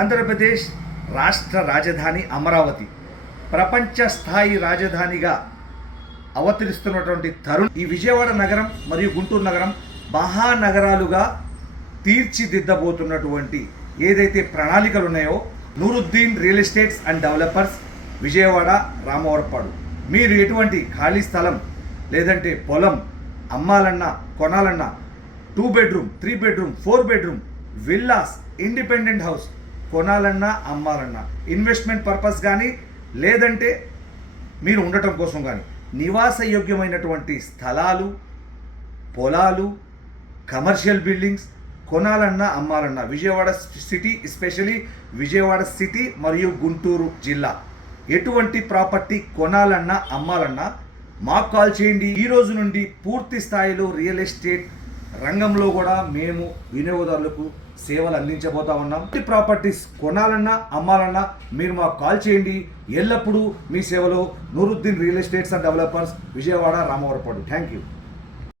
ఆంధ్రప్రదేశ్ రాష్ట్ర రాజధాని అమరావతి ప్రపంచ స్థాయి రాజధానిగా అవతరిస్తున్నటువంటి తరుణం ఈ విజయవాడ నగరం మరియు గుంటూరు నగరం మహానగరాలుగా తీర్చిదిద్దబోతున్నటువంటి ఏదైతే ప్రణాళికలు ఉన్నాయో Nooruddin real estates and developers Vijayawada Ramavarapadu మీరు ఎటువంటి ఖాళీ స్థలం లేదంటే పొలం అమ్మాలన్నా కొనాలన్నా 2 bedroom 3 bedroom 4 bedroom villas independent house కొనాలన్నా అమ్మాలన్నా ఇన్వెస్ట్మెంట్ పర్పస్ కానీ లేదంటే మీరు ఉండటం కోసం కానీ నివాసయోగ్యమైనటువంటి స్థలాలు పొలాలు కమర్షియల్ బిల్డింగ్స్ కొనాలన్నా అమ్మాలన్నా Vijayawada city especially Vijayawada city మరియు గుంటూరు జిల్లా ఎటువంటి ప్రాపర్టీ కొనాలన్నా అమ్మాలన్నా మాకు కాల్ చేయండి. ఈ రోజు నుండి పూర్తి స్థాయిలో రియల్ ఎస్టేట్ రంగంలో కూడా మేము వినియోగదారులకు సేవలు అందించబోతా ఉన్నాం. ప్రాపర్టీస్ కొనాలన్నా అమ్మాలన్నా మీరు మాకు కాల్ చేయండి. ఎల్లప్పుడూ మీ సేవలో Nooruddin real estates and developers Vijayawada Ramavarapadu. Thank you.